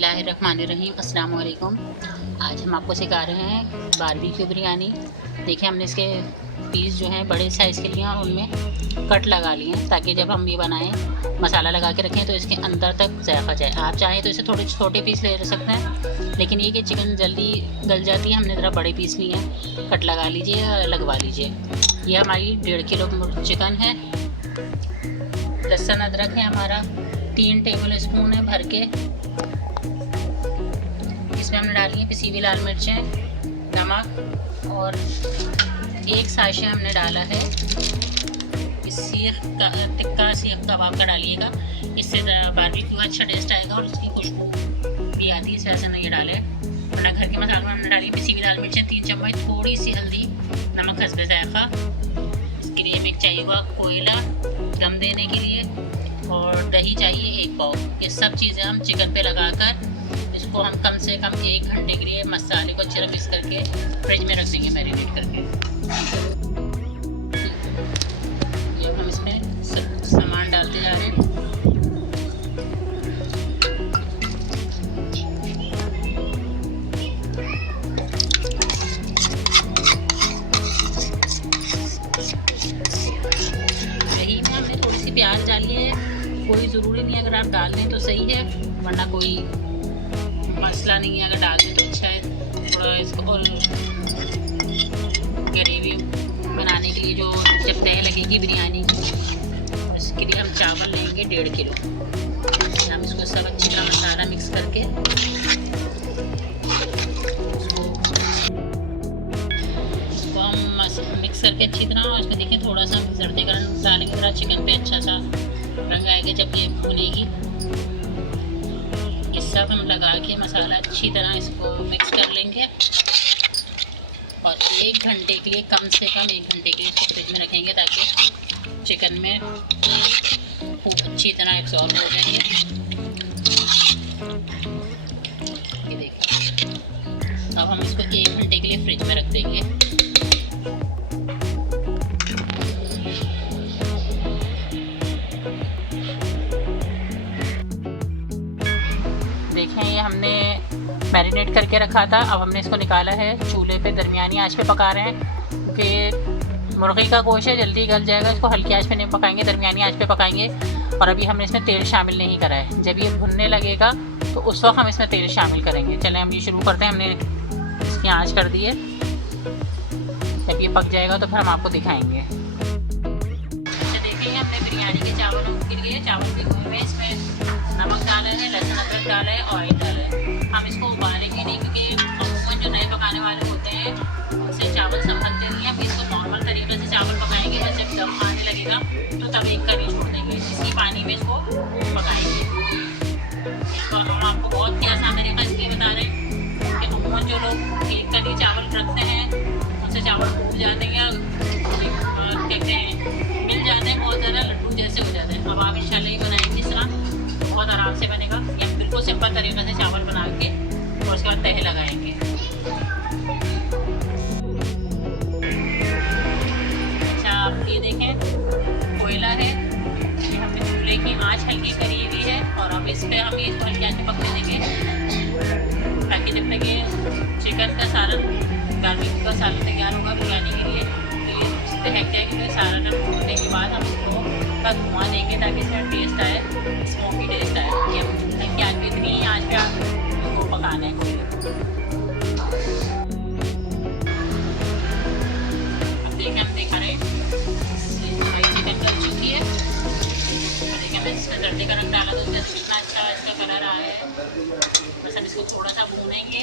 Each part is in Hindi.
बिस्मिल्लाहिर्रहमानिर्रहीम। अस्सलाम वालेकुम। आज हम आपको सिखा रहे हैं बारबेक्यू बिरयानी। देखिए हमने इसके पीस जो हैं बड़े साइज़ के लिए और उनमें कट लगा लिए हैं ताकि जब हम ये बनाएं मसाला लगा के रखें तो इसके अंदर तक जायका जाए। आप चाहें तो इसे थोड़े छोटे पीस ले सकते हैं, लेकिन ये कि चिकन जल्दी गल जाती है, हमने ज़रा बड़े पीस लिए हैं। कट लगा लीजिए या लगवा लीजिए। ये हमारी 1.5 किलो चिकन है। लहसुन अदरक है हमारा 3 टेबल स्पून है भर के। इसमें हमने डाली है पिसी हुई लाल मिर्चें, नमक और 1 साशे हमने डाला है सीख का टिक्का सीख कबाब का डालिएगा। इससे बारबेक्यू का अच्छा टेस्ट आएगा और इसकी खुशबू भी आती है। इस वजह से ये डाले। वरना घर के मसालों में हमने डाली पिसी हुई लाल मिर्चें 3 चम्मच, थोड़ी सी हल्दी, नमक हस्बे जायका। इसके लिए हमें चाहिए हुआ कोयला दम देने के लिए और दही चाहिए 1 पाव। ये सब चीज़ें हम चिकन पे लगाकर इसको हम कम से कम 1 घंटे के लिए मसाले को अच्छी तरह मिक्स करके फ्रिज में रख देंगे मैरिनेट करके। ये हम इसमें सामान डालते जा रहे हैं। दही में हमने थोड़ी सी प्याज डाली है, कोई ज़रूरी नहीं, अगर आप डाल दें तो सही है, वरना कोई मसला नहीं है, अगर डाल दें तो अच्छा है। थोड़ा इसको और ग्रेवी बनाने के लिए जो जब तय लगेगी बिरयानी की, उसके लिए हम चावल लेंगे 1.5 किलो। हम इसको सब अच्छी तरह मसाला मिक्स करके इसको हम मिक्स करके अच्छी तरह, और इसमें देखिए थोड़ा सा जर्दे का रंग डालेंगे, थोड़ा चिकन पे अच्छा सा रंग आएगा जब ये भुनेगी। ये सब हम लगा के मसाला अच्छी तरह इसको मिक्स कर लेंगे और 1 घंटे के लिए, कम से कम 1 घंटे के लिए इसको फ्रिज में रखेंगे ताकि चिकन में खूब अच्छी तरह एब्जॉर्ब हो जाएंगे। ये देखिए, अब हम इसको 1 घंटे के लिए फ्रिज में रख देंगे। देखें ये हमने मैरिनेट करके रखा था, अब हमने इसको निकाला है। चूल्हे पे दरमियानी आंच पे पका रहे हैं क्योंकि मुर्गी का गोश्त है, जल्दी गल जाएगा। इसको हल्की आंच पे नहीं पकाएंगे, दरमियानी आंच पे पकाएंगे। और अभी हमने इसमें तेल शामिल नहीं करा है। जब ये भुनने लगेगा तो उस वक्त हम इसमें तेल शामिल करेंगे। चलें हम ये शुरू करते हैं। हमने इसकी आँच कर दी है, जब ये पक जाएगा तो फिर हम आपको दिखाएँगे। देखिए हमने बिरयानी के चावलों के लिए चावल भिगोए हुए, इसमें नमक डाला है, लहसुन अदरक डाला है, ऑयल डाला है। हम इसको उबालेंगे नहीं क्योंकि अमूमन जो नए पकाने वाले होते हैं उनसे चावल संभलते नहीं हैं। हम इसको नॉर्मल तरीके से चावल पकाएंगे, जब दम आने लगेगा तो तब एक करी छोड़ देंगे, इसी पानी में इसको पकाएंगे। तो हम आपको बहुत ही आसान तरीका इसलिए बता रहे हैं कि अमूमन जो लोग एक करी चावल रखते हैं उनसे चावल टूट जाते हैं या कहते हैं मिल जाते हैं, बहुत ज़्यादा लड्डू जैसे हो जाते हैं। अब आप इंशाल्लाह ये बनाएंगे इस तरह, बहुत आराम से बनेगा। ये बिल्कुल सिंपल तरीके से चावल बना के और उसके बाद तह लगाएंगे। अच्छा आप ये देखें, कोयला है, ये हमने चूल्हे की आंच हल्की करी हुई है और अब इस पर हम ये हल्की आंच पे पकने देंगे ताकि जब तक ये चिकन का सालन, बारबेक्यू का सालन तैयार होगा बिरयानी के लिए, दहक जाएगी। तो सालन भूनने के बाद हम इसको का धुआं देंगे ताकि इसमें टेस्ट आए, स्मोकी टेस्ट आए। ये हल्की आंच पे, इतनी ही आंच पे आप इसको पकाना है। अब देखें, हम दिखा रहे हैं चिकन गल चुकी है। देखें मैं इसमें जर्दे का रंग डाला तो उसमें कितना अच्छा इसका कलर आया है। बस हम इसको थोड़ा सा भूनेंगे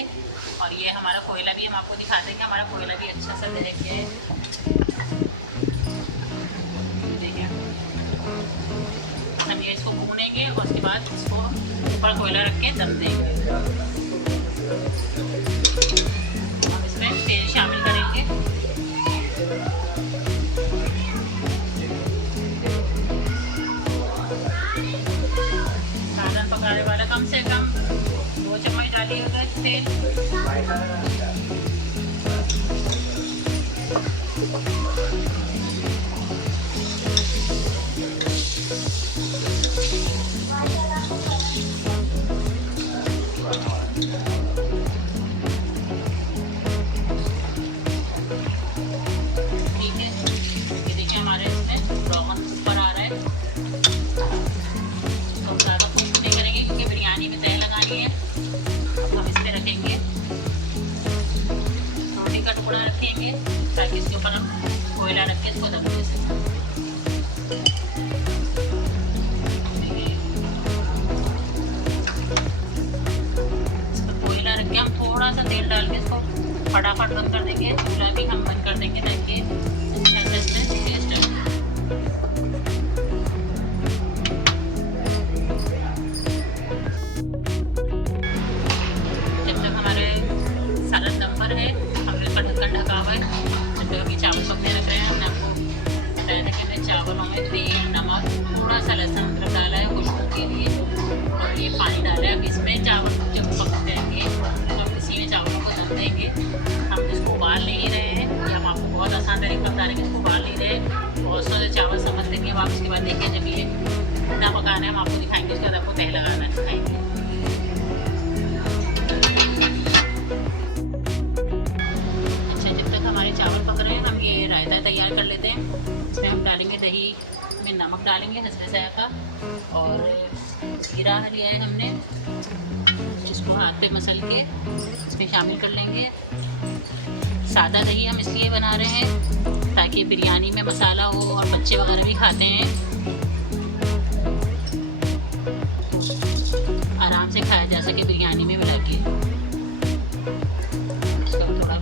और ये हमारा कोयला भी हम आपको दिखा देंगे, हमारा कोयला भी अच्छा सा दहक गया है। हम ये इसको भूनेंगे और उसके बाद इसको ऊपर कोयला रख के दम देंगे। हम इसमें तेल शामिल करेंगे। सालन पकाने वाला कम से कम 2 चम्मच डालिएगा तेल। का टुकड़ा रखेंगे ताकि इसके ऊपर हम कोयला रख के इसको दम दे सकें। कोयला रख के हम थोड़ा सा तेल डाल के इसको फटाफट बंद कर देंगे। चूल्हा भी हम बंद कर देंगे ताकि अच्छे से टेस्ट आए। जब तक हमारे सालन दम पर है हमने इसका ढक्कन ढका हुआ है। जब तक अभी चावल पकने रख रहे हैं हमने आपको बताया था कि हमने चावलों में तेल, नमक, थोड़ा सा लहसुन अदरक डाला है खुशबू के लिए और ये पानी डाला है। अब इसमें चावल जब पकते रहेंगे तो अब इसी में चावलों को दम देंगे। हम इसको उबाल नहीं रहे हैं, ये हम आपको बहुत आसान तरीका बता रहे हैं कि इसको उबाल नहीं रहे। बहुत सारे चावल समझ देंगे आप। उसके बाद देखिए जब ये इतना पकाना है हम आपको दिखाएंगे, उसके बाद आपको तह लगाना है सिखाएंगे। अच्छा, जब तक हमारे चावल पक रहे हैं हम ये रायता तैयार कर लेते हैं। इसमें हम डालेंगे दही में नमक डालेंगे हसबे ज़ायक़ा और जीरा लिया है हमने, जिसको हाथ पे मसल के इसमें शामिल कर लेंगे। सादा दही हम इसलिए बना रहे हैं ताकि बिरयानी में मसाला हो और बच्चे वगैरह भी खाते हैं, आराम से खाया जा सके बिरयानी में मिला के। इसको थोड़ा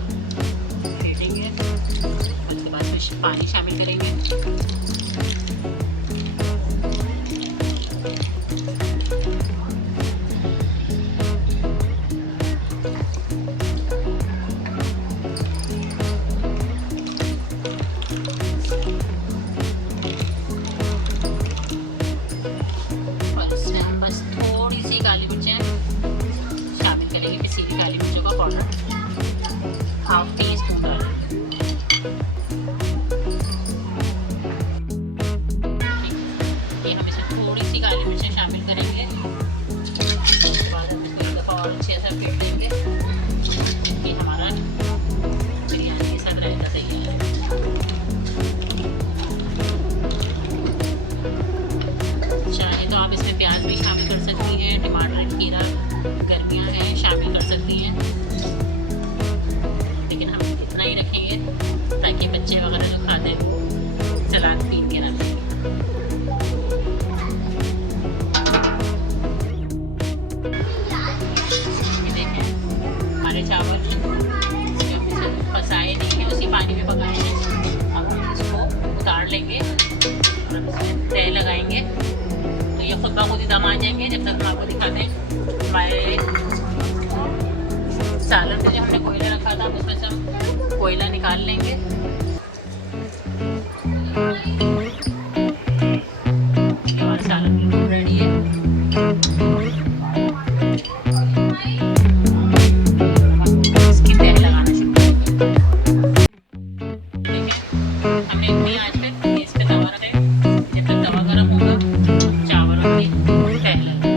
फेंटेंगे, उसके बाद में पानी शामिल करेंगे। हाफ टी स्पून डालेंगे। ये हम इसमें थोड़ी सी काली मिर्चें शामिल करेंगे। उसके बाद हम इसको एक दफ़ा और अच्छे से फेंट देंगे। ये हमारा बिरयानी के साथ रायता तैयार है। चाहे तो आप इसमें प्याज भी शामिल कर सकती हैं, टमाटर, खीरा, गर्मियाँ हैं शामिल कर सकती हैं, लेकिन हम इतना ही रखेंगे ताकि बच्चे वगैरह जो खाते हैं वो सलाद पीन के ना खाएं। ये देखें हमारे चावल फंसाए नहीं हैं, उसी पानी में पकाए हैं। अब हम इसको उतार लेंगे और इसमें तह लगाएंगे तो ये खुद ब खुद ही दम आ जाएंगे। जब तक हम आपको दिखाते हैं हमारे सालन में जो हमने कोयला रखा था उसमें से हम कोयला निकाल लेंगे। हमारा सालन बिल्कुल रेडी है। इसकी तह लगाना शुरू करेंगे। हमने इतनी आंच पे इस पे तवा रखे, जब तक तवा गर्म होगा चावलों की तह लगाएंगे।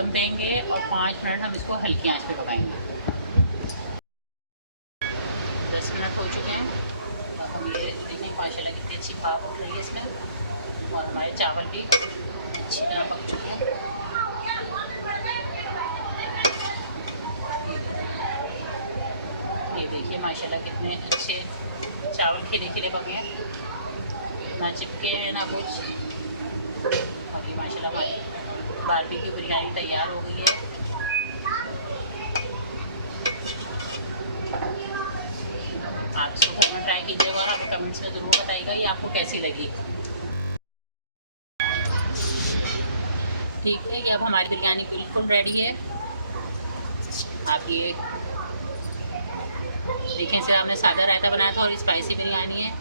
दम देंगे और 5 मिनट हम इसको हल्की आंच पे पकाएंगे। 10 मिनट हो चुके हैं और हम ये देखिए माशाल्लाह कितनी अच्छी भाप उठ रही है इसमें और हमारे चावल भी अच्छी तरह पक चुके हैं। ये देखिए माशाल्लाह कितने अच्छे चावल खिले खिले पके हैं, ना चिपके हैं ना कुछ। और ये माशाल्लाह हमारी बारबेक्यू बिरयानी तैयार हो गई है। आप इसको घर में ट्राई कीजिएगा और हमें कमेंट्स में ज़रूर बताइएगा ये आपको कैसी लगी। ठीक है, कि अब हमारी बिरयानी बिल्कुल रेडी है। आप ये देखें, इसे आपने सादा रायता बनाया था और स्पाइसी बिरयानी है,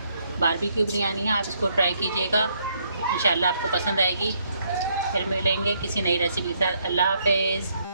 बारबेक्यू बिरयानी है। आप इसको ट्राई कीजिएगा, इंशाल्लाह आपको पसंद आएगी। फिर मिलेंगे किसी नई रेसिपी के साथ। अल्लाह हाफ़िज़।